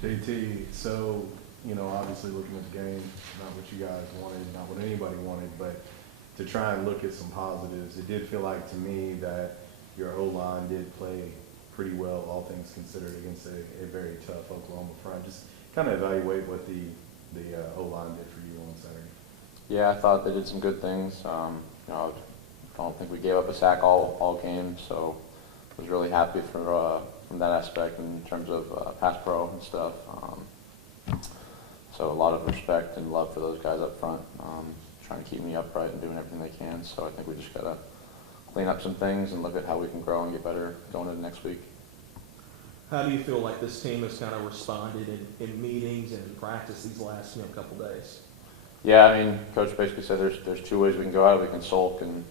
JT, so, obviously looking at the game, not what you guys wanted, not what anybody wanted, but to try and look at some positives, it did feel like to me that your O-line did play pretty well, all things considered, against a very tough Oklahoma front. Just kind of evaluate what the O-line did for you on Saturday. Yeah, I thought they did some good things. I don't think we gave up a sack all game, so I was really happy from that aspect in terms of pass pro and stuff. So a lot of respect and love for those guys up front, trying to keep me upright and doing everything they can. So I think we just gotta clean up some things and look at how we can grow and get better going into next week. How do you feel like this team has kind of responded in meetings and in practice these last couple days? Yeah, I mean, Coach basically said there's two ways we can go at it. We can sulk and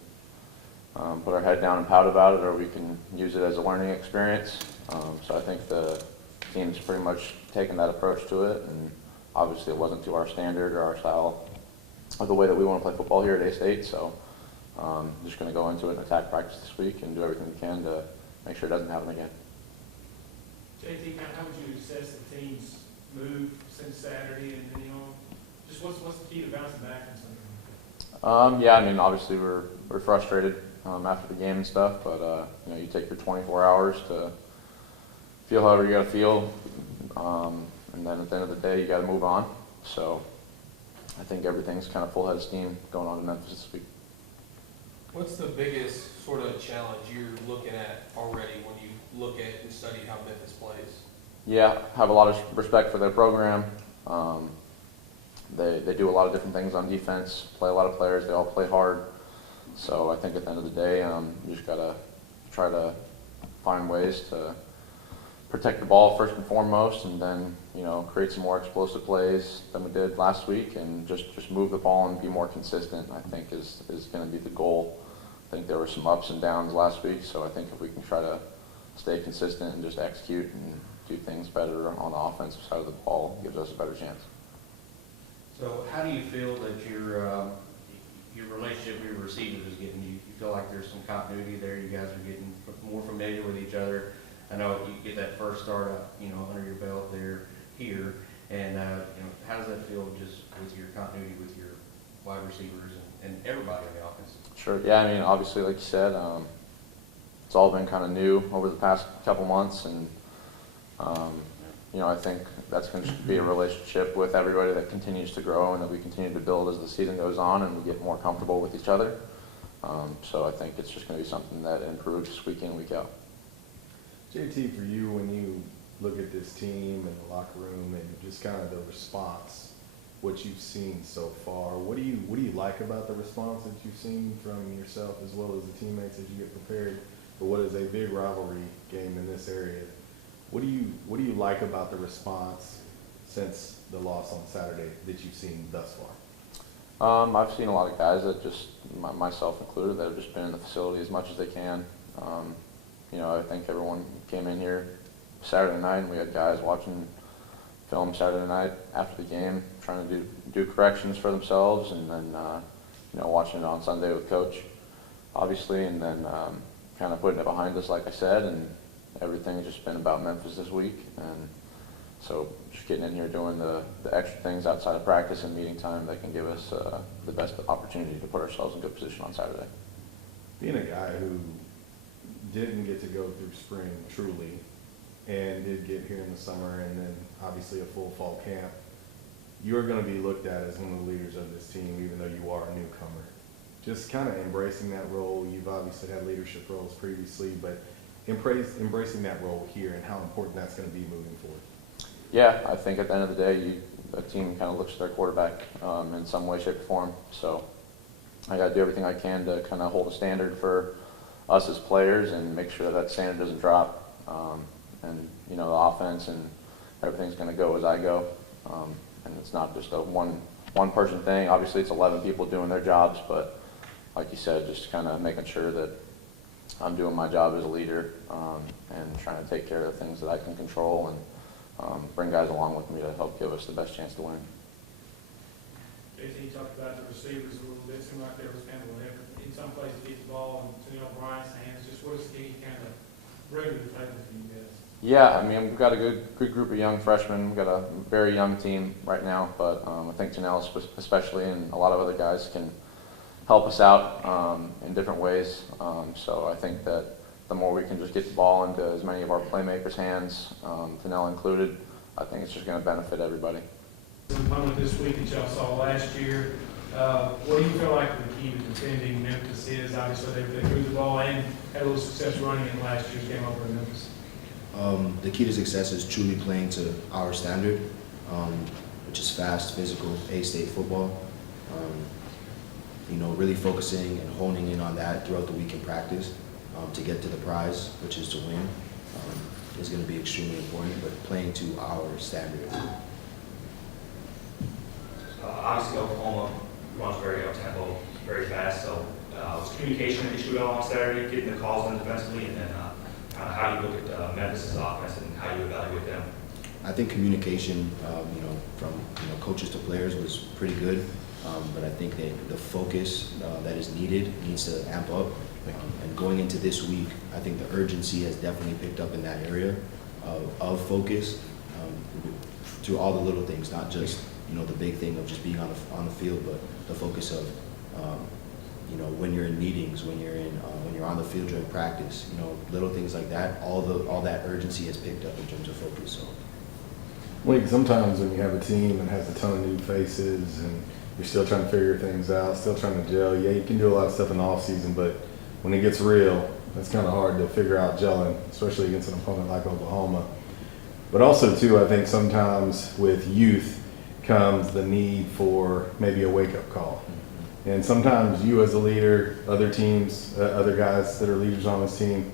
put our head down and pout about it, or we can use it as a learning experience. So I think the team's pretty much taken that approach to it, and obviously it wasn't to our standard or our style of the way that we want to play football here at A-State. So just going to go into it and attack practice this week and do everything we can to make sure it doesn't happen again. JT, how would you assess the team's move since Saturday, and just what's the key to bouncing back from something? Yeah, I mean, obviously we're frustrated after the game and stuff, but you take your 24 hours to feel however you got to feel, and then at the end of the day, you got to move on. So I think everything's kind of full head of steam going on in Memphis this week. What's the biggest sort of challenge you're looking at already when you look at and study how Memphis plays? Yeah, have a lot of respect for their program. They do a lot of different things on defense, play a lot of players, they all play hard. So I think at the end of the day, you just got to try to find ways to protect the ball first and foremost, and then create some more explosive plays than we did last week, and just move the ball and be more consistent. I think is going to be the goal. I think there were some ups and downs last week, so I think if we can try to stay consistent and just execute and do things better on the offensive side of the ball, gives us a better chance. So how do you feel that your relationship with your receivers is getting? You feel like there's some continuity there? You guys are getting more familiar with each other. I know you get that first start up, under your belt there here, and how does that feel just with your continuity with your wide receivers and everybody on the offense? Sure. Yeah. I mean, obviously, like you said, it's all been kind of new over the past couple months, and I think that's going to be a relationship with everybody that continues to grow and that we continue to build as the season goes on and we get more comfortable with each other. So I think it's just going to be something that improves week in, week out. JT, for you, when you look at this team and the locker room and just kind of the response, what you've seen so far, what do you like about the response that you've seen from yourself as well as the teammates as you get prepared for what is a big rivalry game in this area? What do you like about the response since the loss on Saturday that you've seen thus far? I've seen a lot of guys that myself included, that have just been in the facility as much as they can. I think everyone came in here Saturday night, and we had guys watching film Saturday night after the game, trying to do corrections for themselves, and then watching it on Sunday with Coach, obviously, and then kind of putting it behind us, like I said, and everything's just been about Memphis this week, and so just getting in here doing the extra things outside of practice and meeting time that can give us the best opportunity to put ourselves in good position on Saturday. Being a guy who didn't get to go through spring truly and did get here in the summer and then obviously a full fall camp, you're going to be looked at as one of the leaders of this team even though you are a newcomer. Just kind of embracing that role. You've obviously had leadership roles previously, but embracing that role here and how important that's going to be moving forward. Yeah, I think at the end of the day, a team kind of looks at their quarterback in some way, shape, or form. So I got to do everything I can to kind of hold a standard for us as players and make sure that standard doesn't drop. And the offense and everything's going to go as I go. And it's not just a one person thing. Obviously, it's 11 people doing their jobs, but like you said, just kind of making sure that I'm doing my job as a leader and trying to take care of the things that I can control and bring guys along with me to help give us the best chance to win. JT, you talked about the receivers a little bit. It seemed like they were handling everything. In some places, get the ball into Bryant's hands. Just what does he kind of bring to the table for you guys? Yeah, I mean, we've got a good group of young freshmen. We've got a very young team right now, but I think Janelle especially and a lot of other guys can help us out in different ways. So I think that the more we can just get the ball into as many of our playmakers' hands, Janelle included, I think it's just going to benefit everybody. Component this week that y'all saw last year, what do you feel like the key to defending Memphis is? Obviously, they moved the ball and had a little success running in last year's game over in Memphis. The key to success is truly playing to our standard, which is fast, physical, A-State football. Really focusing and honing in on that throughout the week in practice to get to the prize, which is to win, is going to be extremely important, but playing to our standard. Obviously, Oklahoma runs very up-tempo, very fast, so was communication an issue at all on Saturday, getting the calls in defensively, and then how do you look at Memphis' offense and how you evaluate them? I think communication, from coaches to players was pretty good, but I think that the focus that is needed needs to amp up. And going into this week, I think the urgency has definitely picked up in that area of focus through all the little things, not just the big thing of just being on the field, but the focus of when you're in meetings, when you're on the field during practice, little things like that. All that urgency has picked up in terms of focus. So. Like sometimes when you have a team that has a ton of new faces and you're still trying to figure things out, still trying to gel. Yeah, you can do a lot of stuff in the off season, but when it gets real, it's kind of hard to figure out gelling, especially against an opponent like Oklahoma. But also too, I think sometimes with youth comes the need for maybe a wake-up call. And sometimes you as a leader, other teams, other guys that are leaders on this team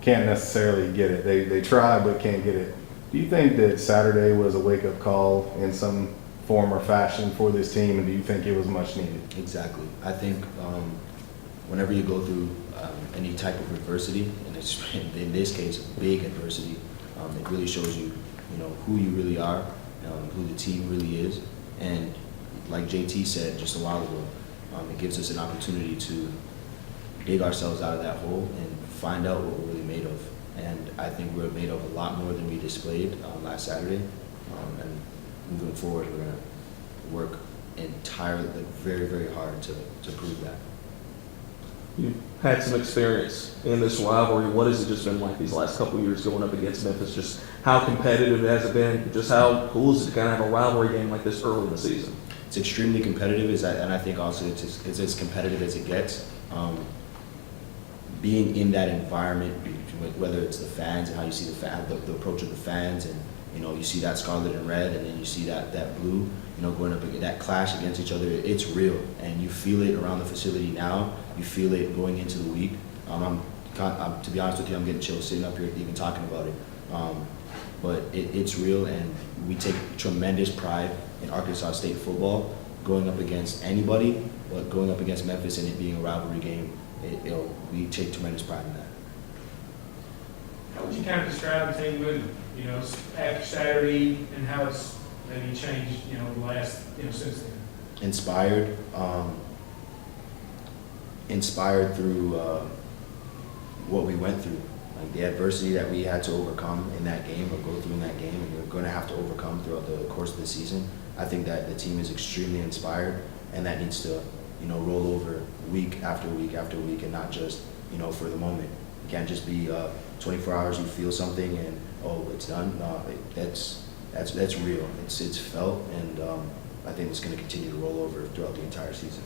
can't necessarily get it. They try but can't get it. Do you think that Saturday was a wake-up call in some form or fashion for this team, and do you think it was much needed? Exactly. I think whenever you go through any type of adversity, and it's, in this case, big adversity, it really shows you, who you really are, who the team really is. And like JT said just a while ago, it gives us an opportunity to dig ourselves out of that hole and find out what we're really made of. And I think we're made of a lot more than we displayed last Saturday. And moving forward, we're going to work entirely, very, very hard to prove that. You had some experience in this rivalry. What has it just been like these last couple of years going up against Memphis? Just how competitive has it been? Just how cool is it to kind of have a rivalry game like this early in the season? It's extremely competitive, and I think also it's as competitive as it gets. Being in that environment, whether it's the fans and how you see the approach of the fans, and you see that scarlet and red, and then you see that blue, going up against that clash against each other, it's real, and you feel it around the facility now. You feel it going into the week. To be honest with you, I'm getting chills sitting up here even talking about it. But it's real, and we take tremendous pride in Arkansas State football, going up against anybody, but going up against Memphis and it being a rivalry game, we take tremendous pride in that. How would you kind of describe the team movement, after Saturday, and how it's maybe changed, the last, since then? Inspired through what we went through, like the adversity that we had to overcome in that game, or go through in that game, and we're going to have to overcome throughout the course of the season. I think that the team is extremely inspired, and that needs to, roll over week after week after week, and not just, for the moment. It can't just be 24 hours you feel something and it's done. No, that's real. It's felt, and I think it's going to continue to roll over throughout the entire season.